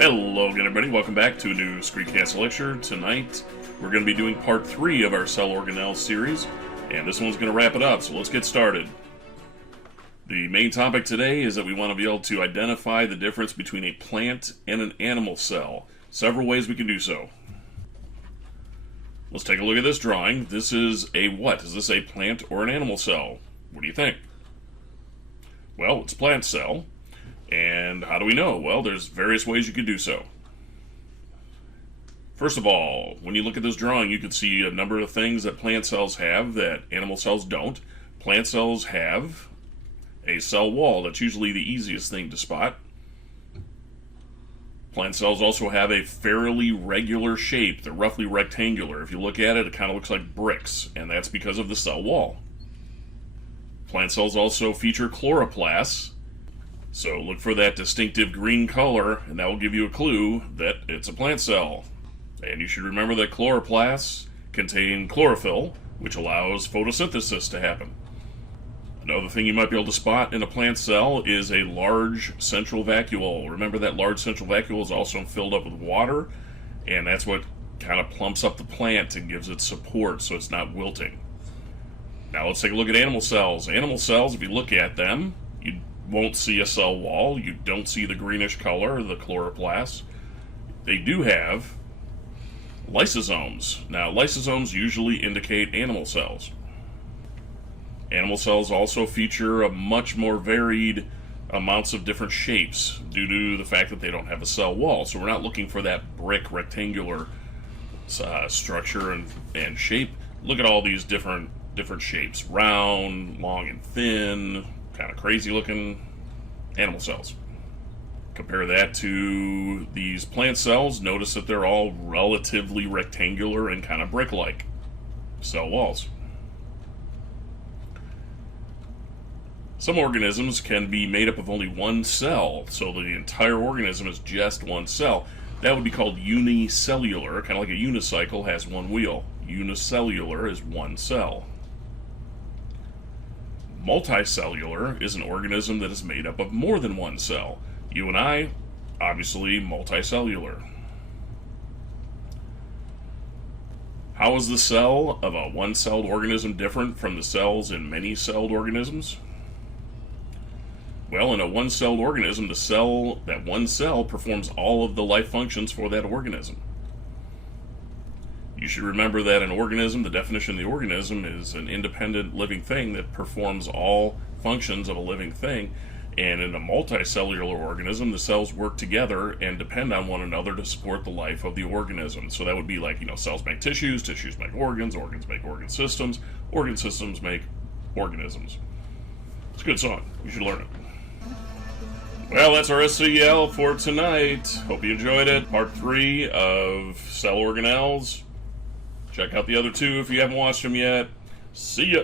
Hello again, everybody. Welcome back to a new Screencast lecture. Tonight, we're going to be doing part 3 of our cell organelles series, and this one's going to wrap it up, so let's get started. The main topic today is that we want to be able to identify the difference between a plant and an animal cell. Several ways we can do so. Let's take a look at this drawing. This is a what? Is this a plant or an animal cell? What do you think? Well, it's a plant cell. And how do we know? Well, there's various ways you could do so. First of all, when you look at this drawing, you can see a number of things that plant cells have that animal cells don't. Plant cells have a cell wall. That's usually the easiest thing to spot. Plant cells also have a fairly regular shape. They're roughly rectangular. If you look at it, it kind of looks like bricks, and that's because of the cell wall. Plant cells also feature chloroplasts. So look for that distinctive green color, and that will give you a clue that it's a plant cell. And you should remember that chloroplasts contain chlorophyll, which allows photosynthesis to happen. Another thing you might be able to spot in a plant cell is a large central vacuole. Remember that large central vacuole is also filled up with water, and that's what kind of plumps up the plant and gives it support so it's not wilting. Now let's take a look at animal cells. Animal cells, if you look at them, you won't see a cell wall. You don't see the greenish color, the chloroplasts. They do have lysosomes. Now, lysosomes usually indicate animal cells. Animal cells also feature a much more varied amounts of different shapes due to the fact that they don't have a cell wall. So we're not looking for that brick rectangular structure and shape. Look at all these different shapes. Round, long and thin, kind of crazy looking animal cells. Compare that to these plant cells. Notice that they're all relatively rectangular and kind of brick-like cell walls. Some organisms can be made up of only one cell, so the entire organism is just one cell. That would be called unicellular, kind of like a unicycle has one wheel. Unicellular is one cell. Multicellular is an organism that is made up of more than one cell. You and I, obviously, multicellular. How is the cell of a one-celled organism different from the cells in many-celled organisms? Well, in a one-celled organism, that one cell performs all of the life functions for that organism. You should remember that an organism, the definition of the organism, is an independent living thing that performs all functions of a living thing. And in a multicellular organism, the cells work together and depend on one another to support the life of the organism. So that would be like, cells make tissues make organs make organ systems make organisms. It's a good song. You should learn it. Well, that's our SCL for tonight. Hope you enjoyed it. Part 3 of cell organelles. Check out the other 2 if you haven't watched them yet. See ya!